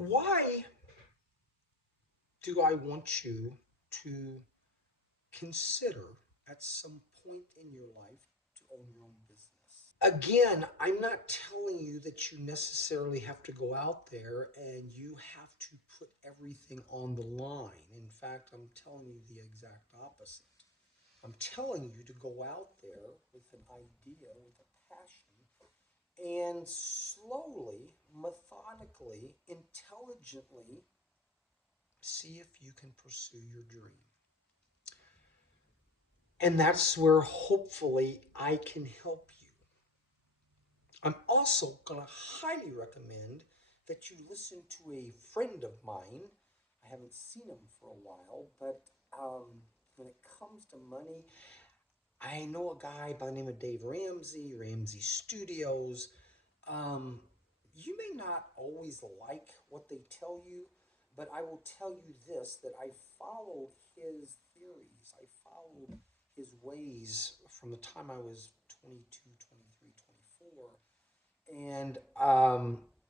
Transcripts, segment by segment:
Why do I want you to consider at some point in your life to own your own business? Again, I'm not telling you that you necessarily have to go out there and you have to put everything on the line. In fact, I'm telling you the exact opposite. I'm telling you to go out there with an idea, with a passion, and slowly, methodically, intelligently see if you can pursue your dream. And that's where hopefully I can help you. I'm also going to highly recommend that you listen to a friend of mine. I haven't seen him for a while, but when it comes to money, I know a guy by the name of Dave Ramsey, Ramsey Studios. Um, you may not always like what they tell you, but I will tell you this, that I followed his theories. I followed his ways from the time I was 22, 23, 24. And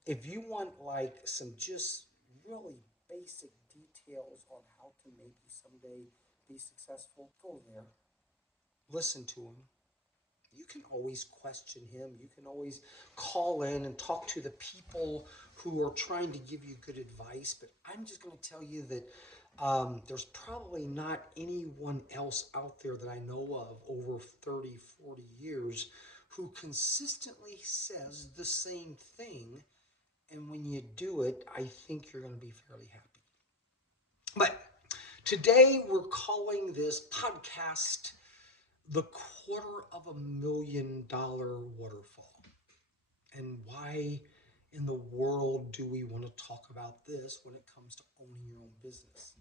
if you want like some just really basic details on how to maybe someday be successful, go there, listen to him. You can always question him. You can always call in and talk to the people who are trying to give you good advice. But I'm just going to tell you that there's probably not anyone else out there that I know of over 30, 40 years who consistently says the same thing. And when you do it, I think you're going to be fairly happy. But today we're calling this podcast the $250,000 waterfall. And why in the world do we want to talk about this when it comes to owning your own business?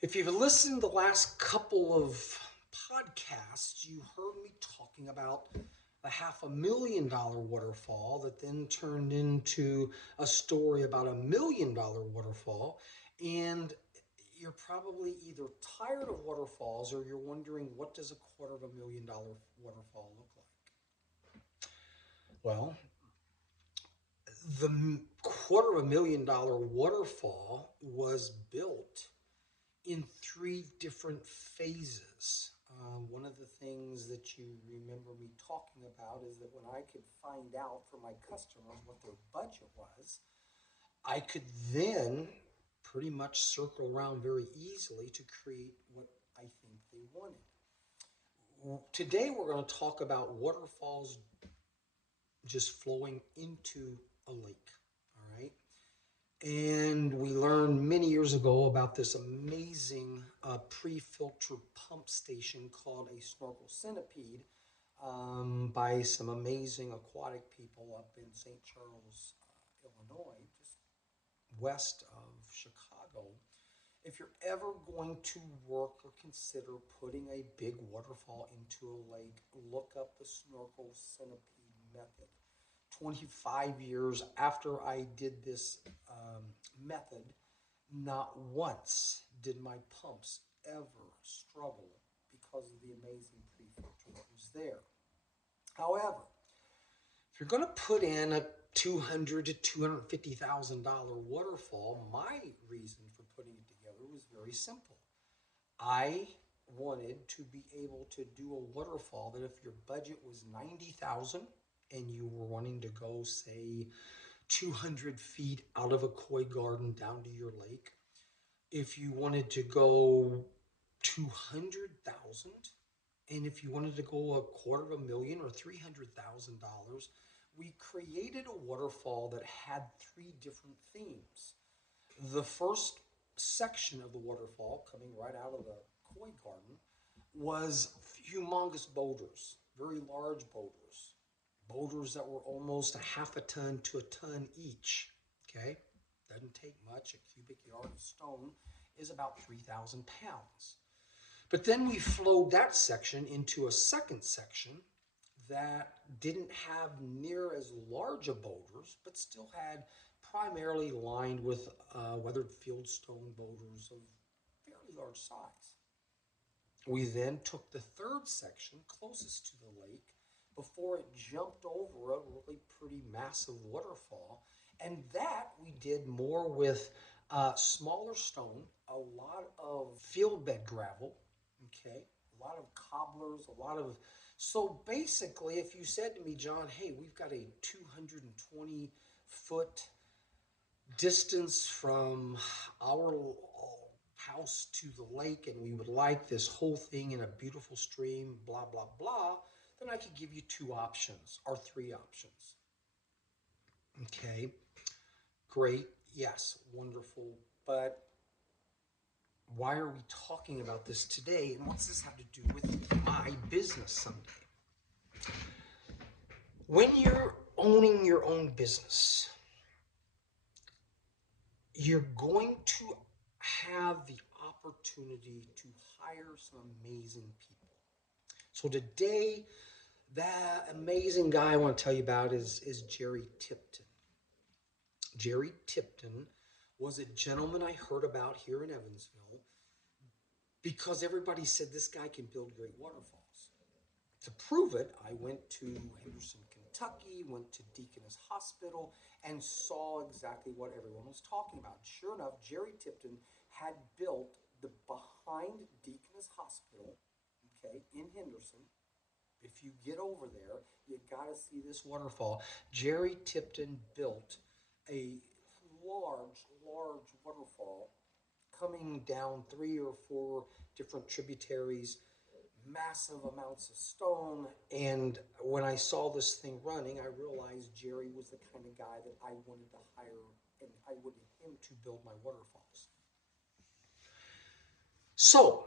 If you've listened to the last couple of podcasts, you heard me talking about the $500,000 waterfall that then turned into a story about $1 million waterfall. And you're probably either tired of waterfalls or you're wondering, what does $250,000 waterfall look like? Well, the $250,000 waterfall was built in three different phases. One of the things that you remember me talking about is that when I could find out from my customers what their budget was, I could then pretty much circle around very easily to create what I think they wanted. Today we're going to talk about waterfalls just flowing into a lake. All right. And we learned many years ago about this amazing pre-filtered pump station called a snorkel centipede by some amazing aquatic people up in St. Charles, Illinois, just west of Chicago. If you're ever going to work or consider putting a big waterfall into a lake, look up the snorkel centipede method. 25 years after I did this method, not once did my pumps ever struggle because of the amazing pre-filter that was there. However, if you're going to put in a $200,000 to $250,000 waterfall, my reason for putting it together was very simple. I wanted to be able to do a waterfall that if your budget was $90,000 and you were wanting to go, say, 200 feet out of a koi garden down to your lake, if you wanted to go 200,000, and if you wanted to go $250,000 or $300,000, we created a waterfall that had three different themes. The first section of the waterfall, coming right out of the koi garden, was humongous boulders, very large boulders, boulders that were almost a half a ton to a ton each. Okay, doesn't take much. A cubic yard of stone is about 3,000 pounds. But then we flowed that section into a second section that didn't have near as large a boulders, but still had primarily lined with weathered fieldstone boulders of fairly large size. We then took the third section closest to the lake before it jumped over a really pretty massive waterfall, and that we did more with smaller stone, a lot of field bed gravel, okay, a lot of cobblers, a lot of. So basically, if you said to me, John, hey, we've got a 220-foot distance from our house to the lake, and we would like this whole thing in a beautiful stream, blah, blah, blah, then I could give you two options or three options. Okay, great, yes, wonderful, but why are we talking about this today, and what's this have to do with my business someday? When you're owning your own business, you're going to have the opportunity to hire some amazing people. So today, that amazing guy I want to tell you about is Jerry Tipton. Jerry Tipton was a gentleman I heard about here in Evansville because everybody said this guy can build great waterfalls. To prove it, I went to Henderson, Kentucky, went to Deaconess Hospital, and saw exactly what everyone was talking about. Sure enough, Jerry Tipton had built the behind Deaconess Hospital, okay, in Henderson. If you get over there, you got to see this waterfall. Jerry Tipton built a large waterfall coming down 3 or 4 different tributaries, massive amounts of stone. And when I saw this thing running, I realized Jerry was the kind of guy that I wanted to hire, and I wanted him to build my waterfalls. So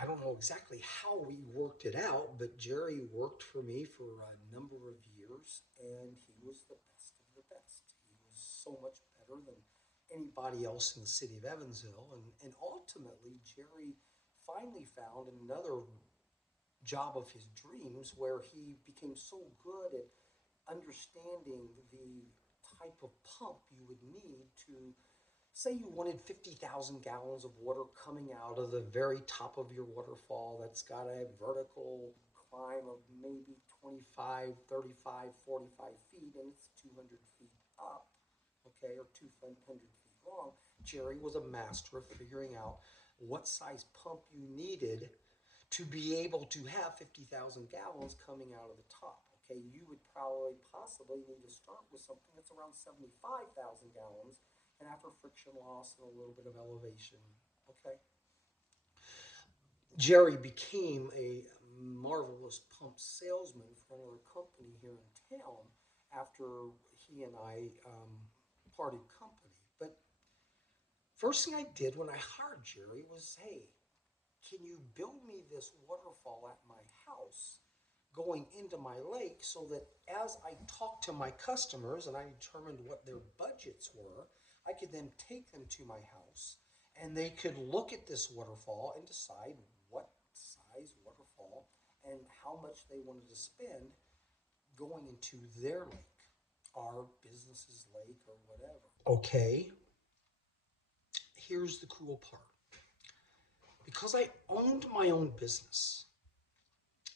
I don't know exactly how we worked it out, but Jerry worked for me for a number of years, and he was the best of the best. He was so much better than anybody else in the city of Evansville. And ultimately, Jerry finally found another job of his dreams where he became so good at understanding the type of pump you would need to say you wanted 50,000 gallons of water coming out of the very top of your waterfall that's got a vertical climb of maybe 25, 35, 45 feet, and it's 200 feet up, okay, or 200 feet long. Jerry was a master of figuring out what size pump you needed to be able to have 50,000 gallons coming out of the top. Okay, you would probably possibly need to start with something that's around 75,000 gallons, and after friction loss and a little bit of elevation. Okay. Jerry became a marvelous pump salesman for another company here in town after he and I parted company. But first thing I did when I hired Jerry was, hey, can you build me this waterfall at my house going into my lake so that as I talked to my customers and I determined what their budgets were, I could then take them to my house and they could look at this waterfall and decide what size waterfall and how much they wanted to spend going into their lake, our business's lake or whatever. Okay, here's the cool part. Because I owned my own business,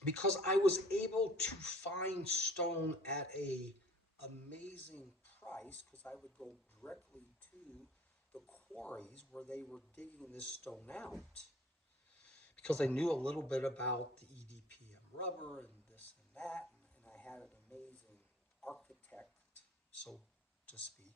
because I was able to find stone at a amazing price, because I would go directly to the quarries where they were digging this stone out, because I knew a little bit about the EDPM rubber and this and that, and I had an amazing architect, so to speak.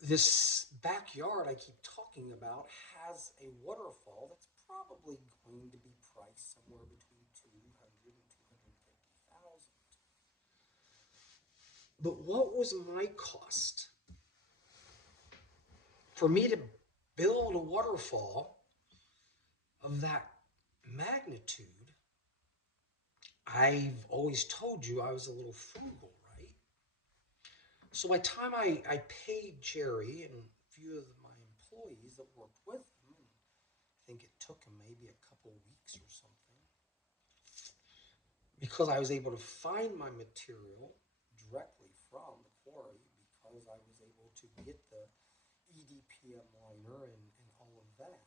This backyard I keep talking about has a waterfall that's probably going to be priced somewhere between 200 and 250,000. But what was my cost for me to build a waterfall of that magnitude? I've always told you I was a little frugal, right? So by the time I paid Jerry and a few of my employees that worked with him, I think it took him maybe a couple weeks or something, because I was able to find my material directly from the quarry, because I was able to get the EDPM liner and all of that.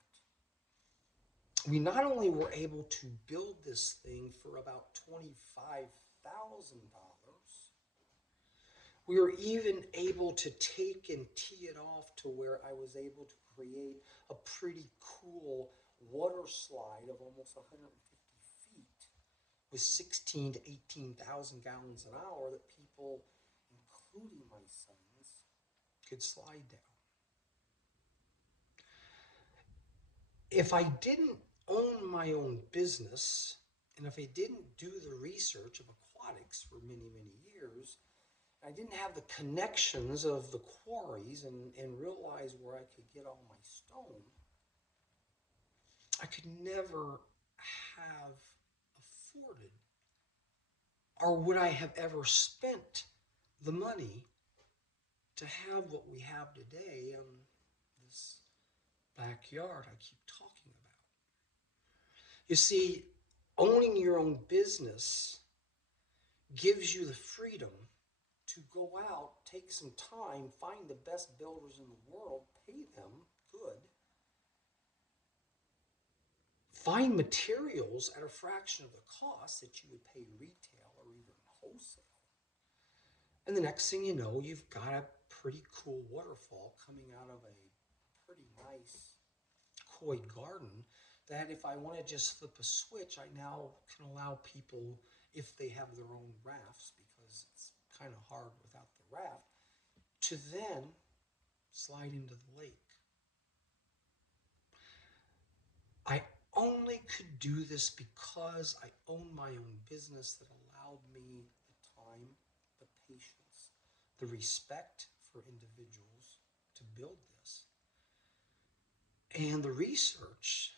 We not only were able to build this thing for about $25,000, We were even able to take and tee it off to where I was able to create a pretty cool water slide of almost 150 feet with 16 to 18,000 gallons an hour that people, including my sons, could slide down. If I didn't own my own business, and if I didn't do the research of aquatics for many, many years, I didn't have the connections of the quarries and realize where I could get all my stone, I could never have afforded, or would I have ever spent the money to have what we have today in this backyard I keep talking about. You see, owning your own business gives you the freedom to go out, take some time, find the best builders in the world, pay them good, find materials at a fraction of the cost that you would pay retail or even wholesale. And the next thing you know, you've got a pretty cool waterfall coming out of a pretty nice koi garden that if I want to just flip a switch, I now can allow people, if they have their own rafts, because it's kind of hard without the raft, to then slide into the lake. I only could do this because I own my own business that allowed me the time, the patience, the respect for individuals to build this, and the research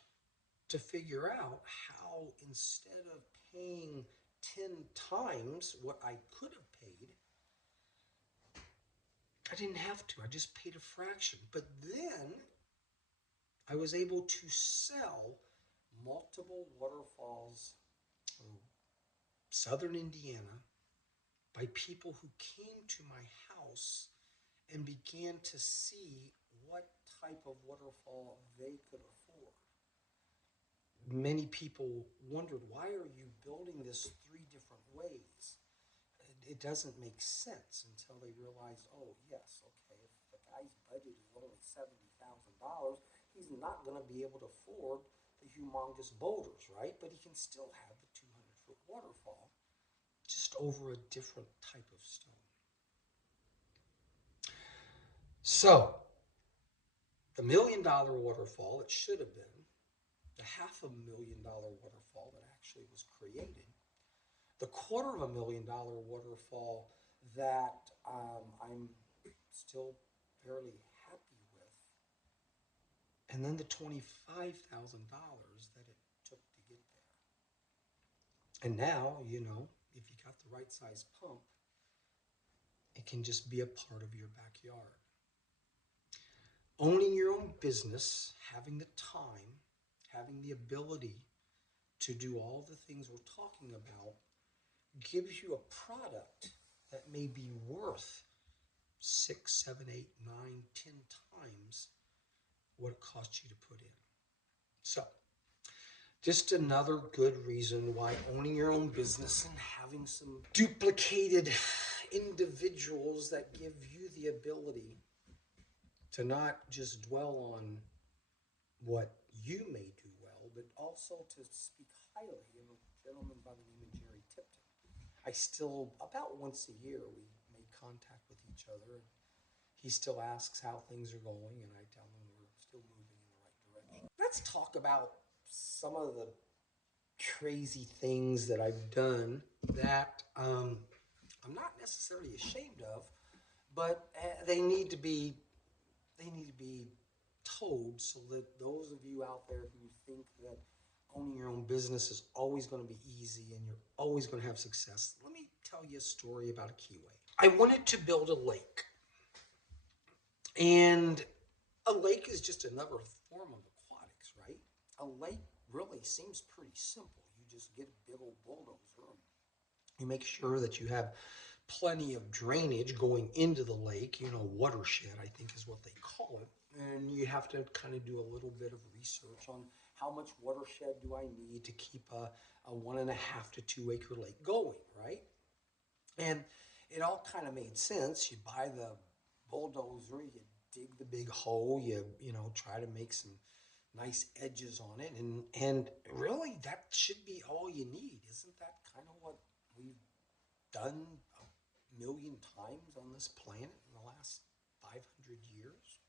to figure out how, instead of paying 10 times what I could have paid, I didn't have to. I just paid a fraction. But then I was able to sell multiple waterfalls in southern Indiana by people who came to my house and began to see what type of waterfall they could afford. Many people wondered, why are you building this three different ways? It doesn't make sense until they realize, oh, yes, okay, if the guy's budget is only $70,000, he's not going to be able to afford the humongous boulders, right? But he can still have the 200-foot waterfall, just over a different type of stone. So, the $1 million waterfall, it should have been the $500,000 waterfall that actually was created, the $250,000 waterfall that I'm still fairly happy with, and then the $25,000 that it took to get there. And now, you know, if you got the right size pump, it can just be a part of your backyard. Owning your own business, having the time, having the ability to do all the things we're talking about, gives you a product that may be worth 6, 7, 8, 9, 10 times what it costs you to put in. So, just another good reason why owning your own business and having some duplicated individuals that give you the ability to not just dwell on what you may do well, but also to speak highly of a gentleman by the name of Jerry Tipton. I still, about once a year, we make contact with each other. He still asks how things are going, and I tell him we're still moving in the right direction. Let's talk about some of the crazy things that I've done that I'm not necessarily ashamed of, but they need to be told so that those of you out there who think that owning your own business is always going to be easy and you're always going to have success. Let me tell you a story about a keyway. I wanted to build a lake. And a lake is just another form of aquatics, right? A lake really seems pretty simple. You just get a big old bulldozer. You make sure that you have plenty of drainage going into the lake, watershed, I think is what they call it. And you have to kind of do a little bit of research on how much watershed do I need to keep a 1.5 to 2 acre lake going, right? And it all kind of made sense. You buy the bulldozer, you dig the big hole, you try to make some nice edges on it, and really that should be all you need. Isn't that kind of what we've done a million times on this planet in the last 500 years?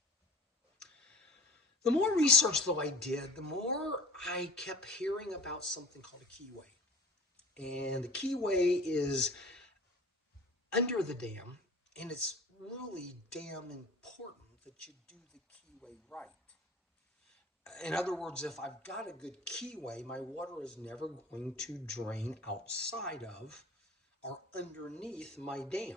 The more research though I did, the more I kept hearing about something called a keyway. And the keyway is under the dam, and it's really damn important that you do the keyway right. In other words, if I've got a good keyway, my water is never going to drain outside of or underneath my dam.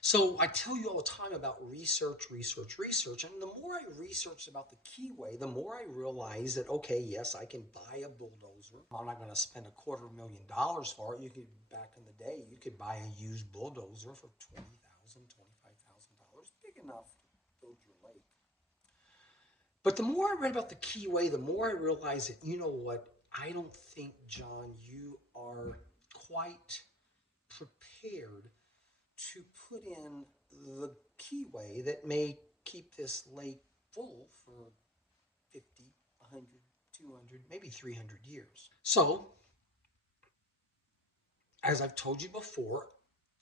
So I tell you all the time about research, research, research. And the more I researched about the keyway, the more I realized that, okay, yes, I can buy a bulldozer. I'm not going to spend $250,000 for it. You could, back in the day, you could buy a used bulldozer for $20,000, $25,000, big enough to build your lake. But the more I read about the keyway, the more I realized that, you know what, I don't think, John, you are quite prepared to put in the keyway that may keep this lake full for 50, 100, 200, maybe 300 years. So, as I've told you before,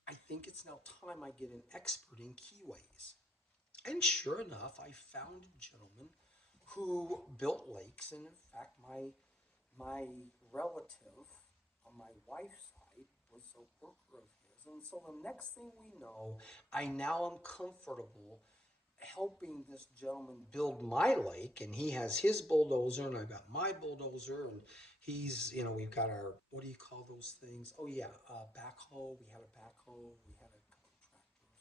I think it's now time I get an expert in keyways. And sure enough, I found a gentleman who built lakes, and in fact, my relative on my wife's side was a worker of his. And so the next thing we know, I now am comfortable helping this gentleman build my lake, and he has his bulldozer, and I've got my bulldozer, and we've got our, what do you call those things? Oh yeah, backhoe. We had a backhoe. We had a couple of tractors.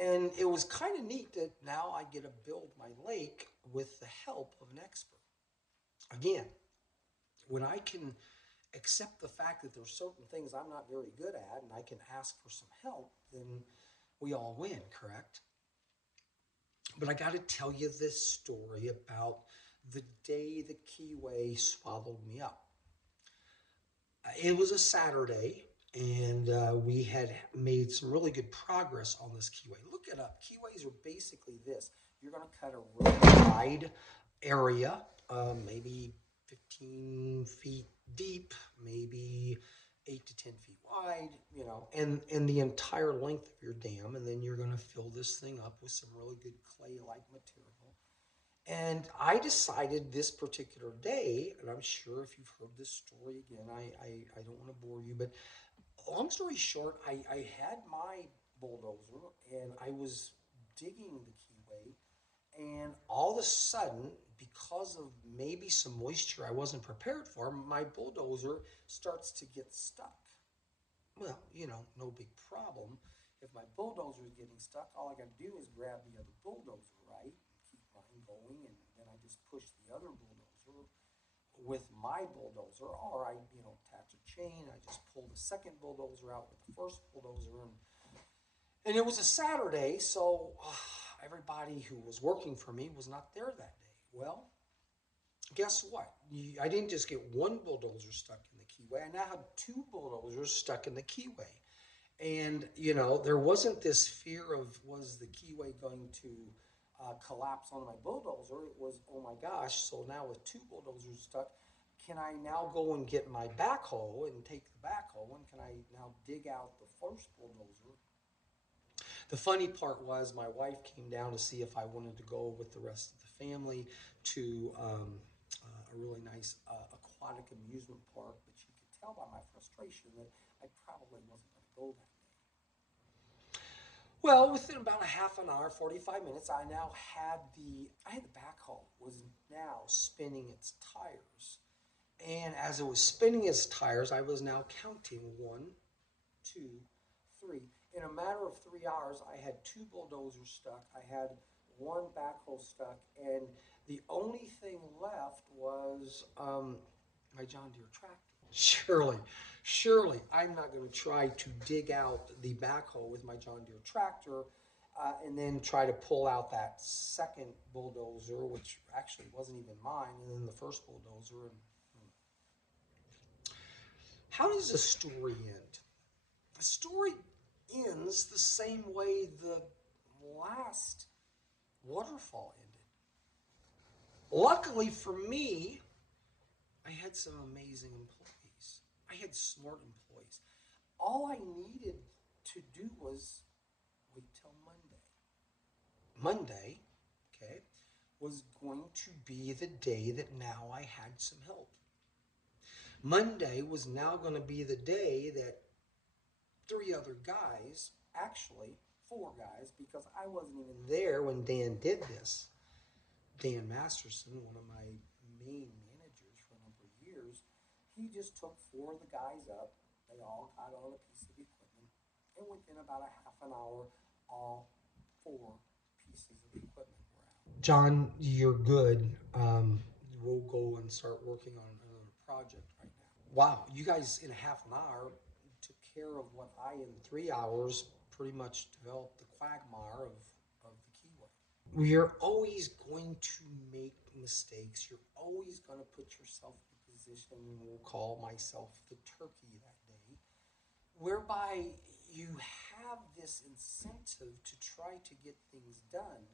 And it was kind of neat that now I get to build my lake with the help of an expert. Again, when I can accept the fact that there's certain things I'm not very good at and I can ask for some help, then we all win, correct? But I got to tell you this story about the day the keyway swallowed me up. It was a Saturday, and we had made some really good progress on this keyway. Look it up. Keyways are basically this. You're going to cut a really wide area, maybe 15 feet deep, maybe 8 to 10 feet wide, and the entire length of your dam. And then you're going to fill this thing up with some really good clay-like material. And I decided this particular day, and I'm sure if you've heard this story again, I don't want to bore you, but long story short, I had my bulldozer and I was digging the keyway, and all of a sudden, because of maybe some moisture I wasn't prepared for, my bulldozer starts to get stuck. Well, no big problem. If my bulldozer is getting stuck, all I got to do is grab the other bulldozer, right? Keep mine going, and then I just push the other bulldozer with my bulldozer, or I, attach a chain. I just pull the second bulldozer out with the first bulldozer, and it was a Saturday, so everybody who was working for me was not there that day. Well, guess what? I didn't just get one bulldozer stuck in the keyway. I now had two bulldozers stuck in the keyway. And, there wasn't this fear of, was the keyway going to collapse on my bulldozer? It was, oh my gosh, so now with two bulldozers stuck, can I now go and get my backhoe and take the backhoe, and can I now dig out the first bulldozer? The funny part was my wife came down to see if I wanted to go with the rest of the family to a really nice aquatic amusement park, but she could tell by my frustration that I probably wasn't going to go that day. Well, within about a half an hour, 45 minutes, I had the backhoe was now spinning its tires. And as it was spinning its tires, I was now counting 1, 2, 3. In a matter of 3 hours, I had two bulldozers stuck. I had one backhoe stuck, and the only thing left was my John Deere tractor. Surely, I'm not going to try to dig out the backhoe with my John Deere tractor and then try to pull out that second bulldozer, which actually wasn't even mine, and then the first bulldozer. How does the story end? The story ends the same way the last Waterfall ended. Luckily for me, I had some amazing employees. I had smart employees. All I needed to do was wait till Monday. Monday, okay, was going to be the day that now I had some help. Monday was now going to be the day that three other guys, actually four guys, because I wasn't even there when Dan did this. Dan Masterson, one of my main managers for a number of years, he just took four of the guys up. They all got on a piece of equipment, and within about a half an hour, all four pieces of equipment were out. John, you're good. We'll go and start working on another project right now. Wow, you guys in a half an hour took care of what I in 3 hours pretty much developed the quagmire of the keyway. You're always going to make mistakes. You're always going to put yourself in a position, we'll call myself the turkey that day, whereby you have this incentive to try to get things done,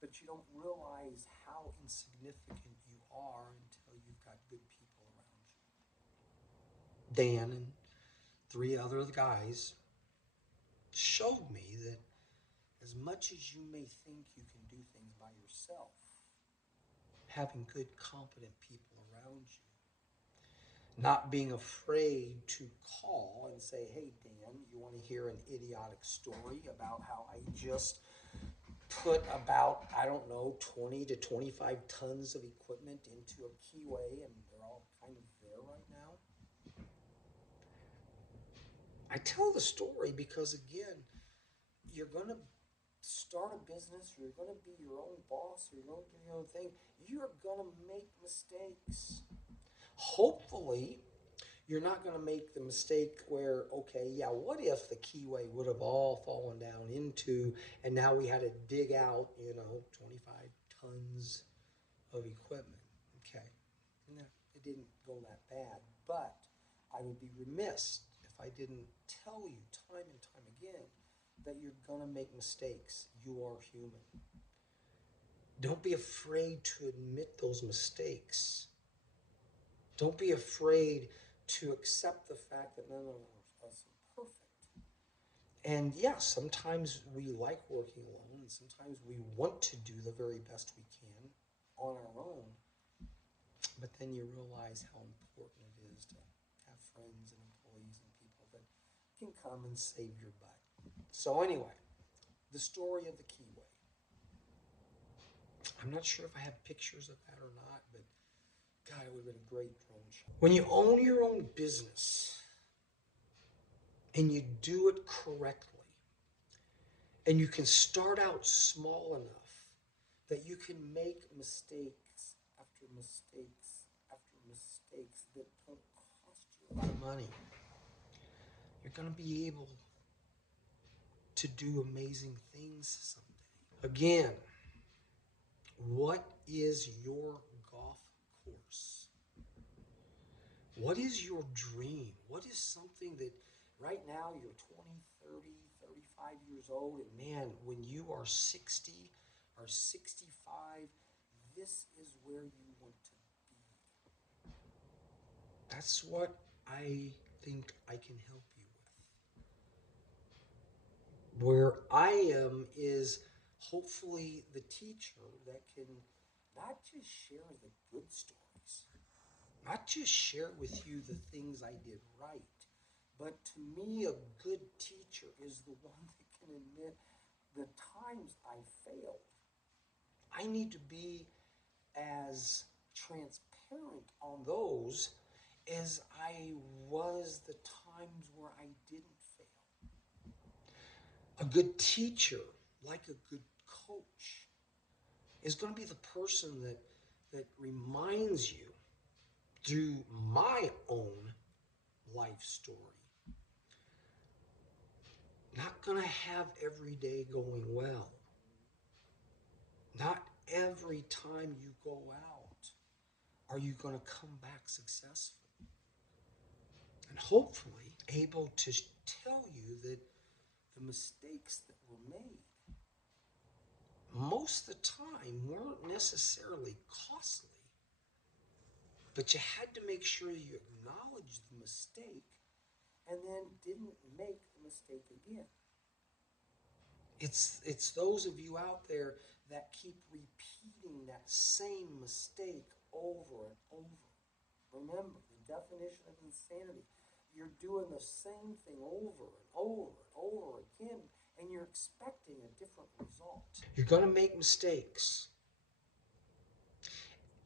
but you don't realize how insignificant you are until you've got good people around you. Dan and three other guys showed me that as much as you may think you can do things by yourself, having good, competent people around you, not being afraid to call and say, hey, Dan, you want to hear an idiotic story about how I just put about, 20 to 25 tons of equipment into a keyway and they're all kind of there right now? I tell the story because, again, you're going to start a business, you're going to be your own boss, you're going to do your own thing, you're going to make mistakes. Hopefully, you're not going to make the mistake where, okay, yeah, what if the keyway would have all fallen down into, and now we had to dig out, 25 tons of equipment. Okay, no, it didn't go that bad, but I would be remiss if I didn't tell you time and time again that you're going to make mistakes. You are human. Don't be afraid to admit those mistakes. Don't be afraid to accept the fact that none of us are perfect. And yes, sometimes we like working alone, and sometimes we want to do the very best we can on our own. But then you realize how important it is to have friends and employees and people that can come and save your butt. So anyway, the story of the keyway. I'm not sure if I have pictures of that or not, but God, it would have been a great drone shot. When you own your own business and you do it correctly, and you can start out small enough that you can make mistakes after mistakes after mistakes that don't cost you a lot of money, you're going to be able to do amazing things someday. Again, what is your golf course? What is your dream? What is something that right now you're 20, 30, 35 years old, and man, when you are 60 or 65, this is where you want to be. That's what I think I can help you with. Where I am is hopefully the teacher that can not just share the good stories, not just share with you the things I did right, but to me, a good teacher is the one that can admit the times I failed. I need to be as transparent on those as I was the times where I didn't fail. A good teacher, like a good coach, is going to be the person that reminds you through my own life story. Not going to have every day going well. Not every time you go out are you going to come back successful. And hopefully able to tell you that the mistakes that were made most of the time weren't necessarily costly, but you had to make sure you acknowledged the mistake and then didn't make the mistake again. It's those of you out there that keep repeating that same mistake over and over. Remember the definition of insanity. You're doing the same thing over and over and over again, and you're expecting a different result. You're going to make mistakes.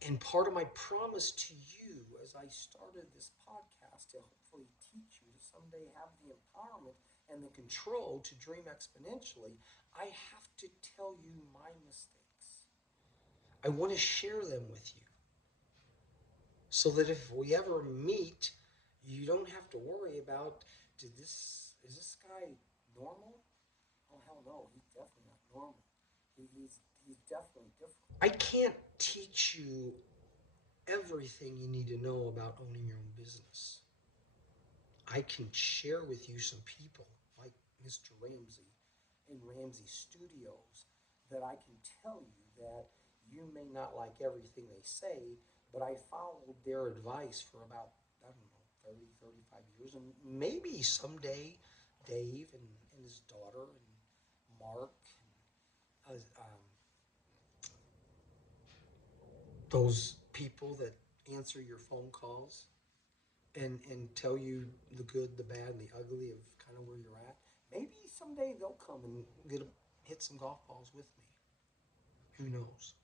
And part of my promise to you as I started this podcast to hopefully teach you to someday have the empowerment and the control to dream exponentially, I have to tell you my mistakes. I want to share them with you so that if we ever meet, you don't have to worry about, is this guy normal? Oh, hell no, he's definitely not normal. He's definitely different. I can't teach you everything you need to know about owning your own business. I can share with you some people like Mr. Ramsey in Ramsey Studios that I can tell you that you may not like everything they say, but I followed their advice for about, I don't know, 30, 35 years. And maybe someday Dave and his daughter and Mark and those people that answer your phone calls and tell you the good, the bad, and the ugly of kind of where you're at. Maybe someday they'll come and hit some golf balls with me. Who knows?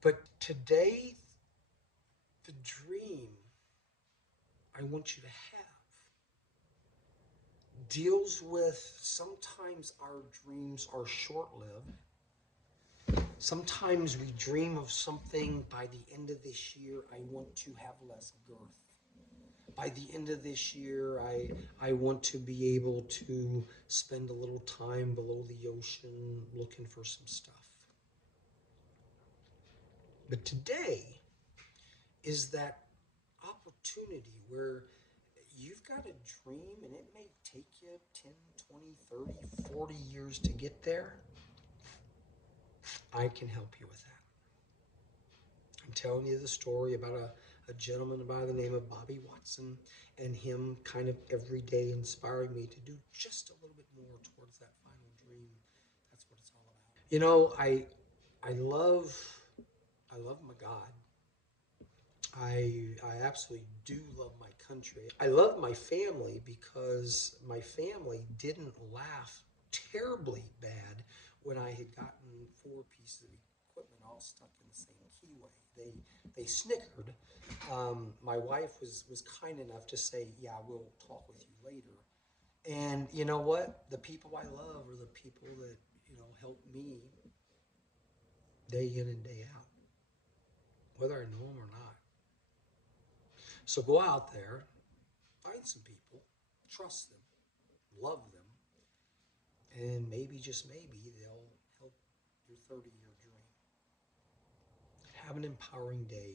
But today, the dream I want you to have deals with sometimes our dreams are short-lived. Sometimes we dream of something by the end of this year, I want to have less girth. By the end of this year, I want to be able to spend a little time below the ocean looking for some stuff. But today is that opportunity where you've got a dream and it may take you 10, 20, 30, 40 years to get there. I can help you with that. I'm telling you the story about a gentleman by the name of Bobby Watson and him kind of every day inspiring me to do just a little bit more towards that final dream. That's what it's all about. You know, I love my God. I absolutely do love my country. I love my family because my family didn't laugh terribly bad when I had gotten 4 pieces of equipment all stuck in the same keyway. They snickered. My wife was kind enough to say, "Yeah, we'll talk with you later." And you know what? The people I love are the people that help me day in and day out, whether I know them or not. So go out there, find some people, trust them, love them, and maybe, just maybe, they'll help your 30-year dream. Have an empowering day.